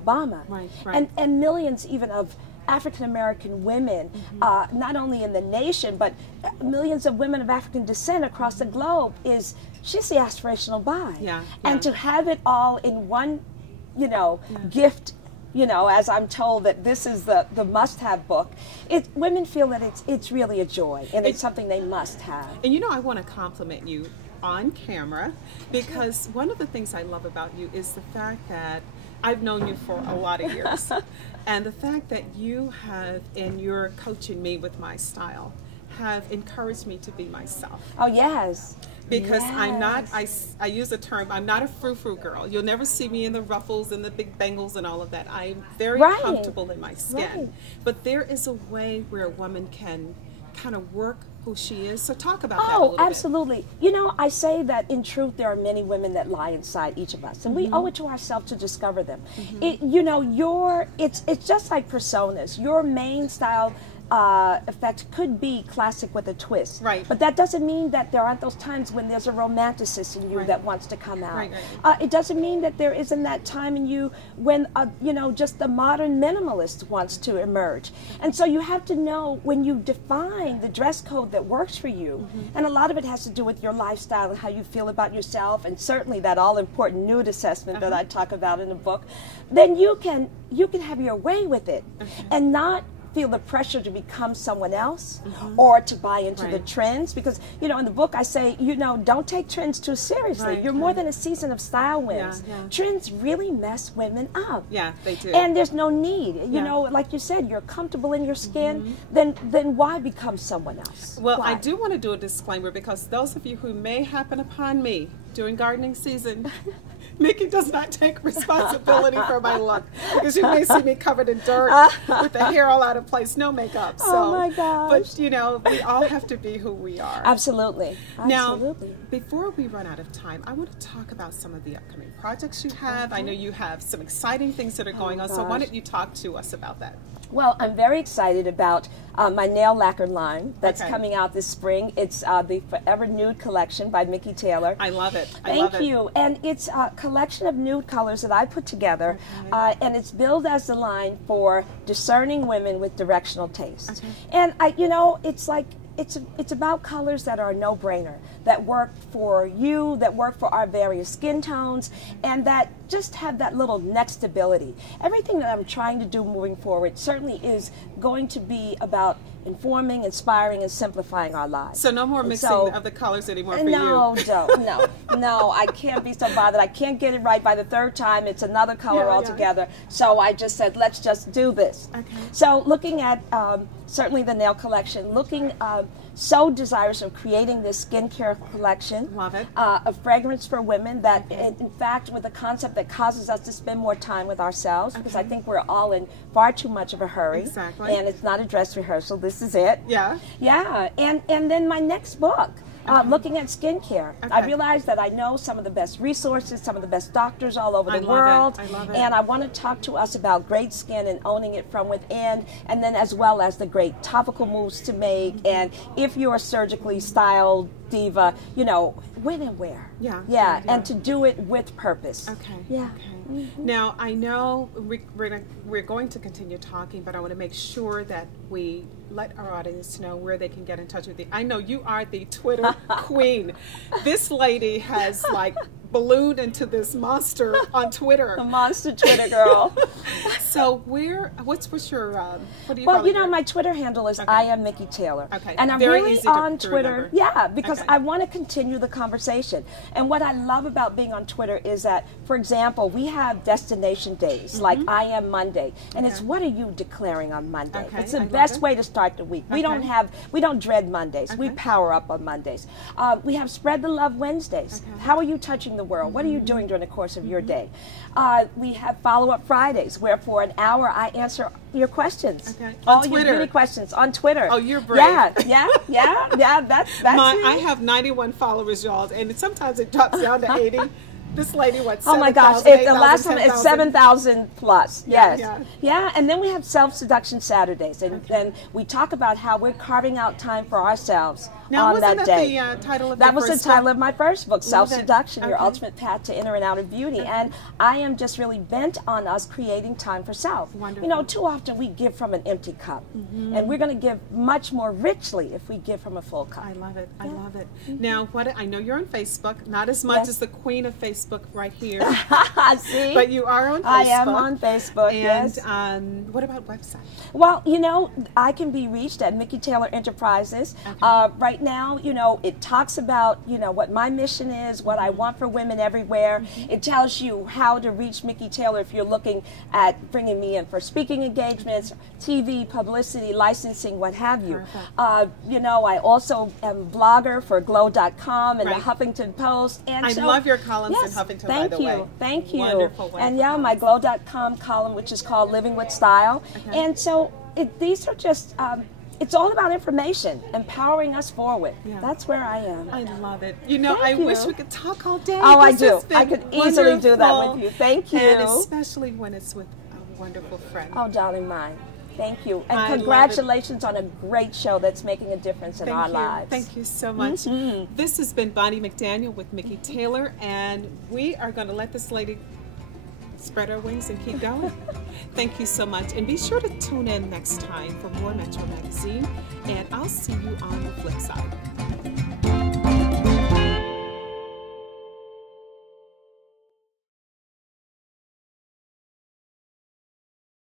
Obama. Right, right. And millions even of African American women, not only in the nation, but millions of women of African descent across the globe, she's the aspirational buy. Yeah, And to have it all in one, gift, as I'm told that this is the must-have book, women feel that it's really a joy, and it's something they must have. And I want to compliment you on camera, because one of the things I love about you is the fact that I've known you for a lot of years, and the fact that you have, in your coaching me with my style, have encouraged me to be myself. Oh, yes. Because yes. I'm not, I use a term, I'm not a frou-frou girl. You'll never see me in the ruffles and the big bangles and all of that. I'm very comfortable in my skin. Right. But there is a way where a woman can kind of work who she is. So talk about that a little absolutely. bit. I say that in truth there are many women that lie inside each of us, and we owe it to ourselves to discover them. It's just like personas. Your main style effect could be classic with a twist. Right. But that doesn't mean that there aren't those times when there's a romanticist in you that wants to come out. Right, right. It doesn't mean that there isn't that time in you when, just the modern minimalist wants to emerge. And so you have to know when you define the dress code that works for you, and a lot of it has to do with your lifestyle and how you feel about yourself, and certainly that all-important nude assessment that I talk about in the book, then you can have your way with it and not feel the pressure to become someone else or to buy into the trends, because in the book I say don't take trends too seriously. You're more than a season of style wins. Trends really mess women up. Yeah, they do. And there's no need. Like you said, you're comfortable in your skin, then why become someone else? Well, why? I do want to do a disclaimer, because those of you who may happen upon me during gardening season, Mikki does not take responsibility for my look, because you may see me covered in dirt with the hair all out of place, no makeup. So, oh my gosh. But we all have to be who we are. Absolutely. Now, before we run out of time, I want to talk about some of the upcoming projects you have. I know you have some exciting things that are going on, so why don't you talk to us about that? Well, I'm very excited about my nail lacquer line that's coming out this spring. It's the Forever Nude collection by Mikki Taylor. I love it. Thank you. And it's a collection of nude colors that I put together, and it's billed as the line for discerning women with directional taste. And it's like it's about colors that are a no-brainer, that work for you, that work for our various skin tones, and that just have that little next ability. Everything that I'm trying to do moving forward certainly is going to be about informing, inspiring, and simplifying our lives. So no more mixing of the colors anymore for you. No, I can't be so bothered. I can't get it right by the third time. It's another color altogether. So I just said, let's just do this. So looking at certainly the nail collection, looking so desirous of creating this skincare collection. Love it. A fragrance for women that, in fact, with a concept that causes us to spend more time with ourselves, because I think we're all in far too much of a hurry. Exactly. And it's not a dress rehearsal. This is it. Yeah. Yeah. And then my next book. Looking at skincare. I realized that I know some of the best resources, some of the best doctors all over the world. I love it. And I want to talk to us about great skin and owning it from within, and then as well as the great topical moves to make. And if you're a surgically styled diva, when and where. Yeah. And to do it with purpose. Yeah. Now, I know we're going to continue talking, but I want to make sure that we let our audience know where they can get in touch with you. I know you are the Twitter queen. This lady has ballooned into this monster on Twitter. The monster Twitter girl. So what's your, what do you call it? My Twitter handle is I am Mikki Taylor. And I'm very really easy on to Twitter. remember. Because I want to continue the conversation. And what I love about being on Twitter is that, for example, we have destination days, like I am Monday. And it's what are you declaring on Monday? It's the best way to start the week. We don't dread Mondays. We power up on Mondays. We have Spread the Love Wednesdays. How are you touching the world? What are you doing during the course of your day? We have Follow-Up Fridays, where for an hour I answer your questions. All your beauty questions on Twitter. Oh, you're brave. Yeah. That's it. I have 91 followers, y'all, and sometimes it drops down to 80. This lady, what? Oh my gosh! 7,000, The last time it's 7,000 plus. Yes, yeah. And then we have self-seduction Saturdays, and then we talk about how we're carving out time for ourselves now, on that day. The title of that was the title of my first book, Self-Seduction: Your Okay. Ultimate Path to Inner and Outer Beauty. And I am just really bent on us creating time for self. Wonderful. You know, too often we give from an empty cup, and we're going to give much more richly if we give from a full cup. I love it. I love it. Now, I know you're on Facebook, not as much as the queen of Facebook right here. See? But you are on Facebook. I am on Facebook, and, yes. What about website? Well, you know, I can be reached at Mikki Taylor Enterprises. Right now, you know, it talks about, you know, what my mission is, what I want for women everywhere. It tells you how to reach Mikki Taylor if you're looking at bringing me in for speaking engagements, TV, publicity, licensing, what have you. You know, I also am a blogger for glow.com and the Huffington Post. And I love your columns in Huffington, by the way. Thank you. Wonderful, and yeah, my glow.com column, which is called Living with Style. And so these are just, it's all about information, empowering us forward. That's where I am. I love it. You know, I wish we could talk all day. Oh, I do. I could easily do that with you. Thank you. And especially when it's with a wonderful friend. Oh, darling mine. Thank you. And congratulations on a great show that's making a difference in our lives. Thank you so much. This has been Bonnie McDaniel with Mikki Taylor, and we are going to let this lady spread our wings and keep going. Thank you so much. And be sure to tune in next time for more Metro Magazine, and I'll see you on the flip side.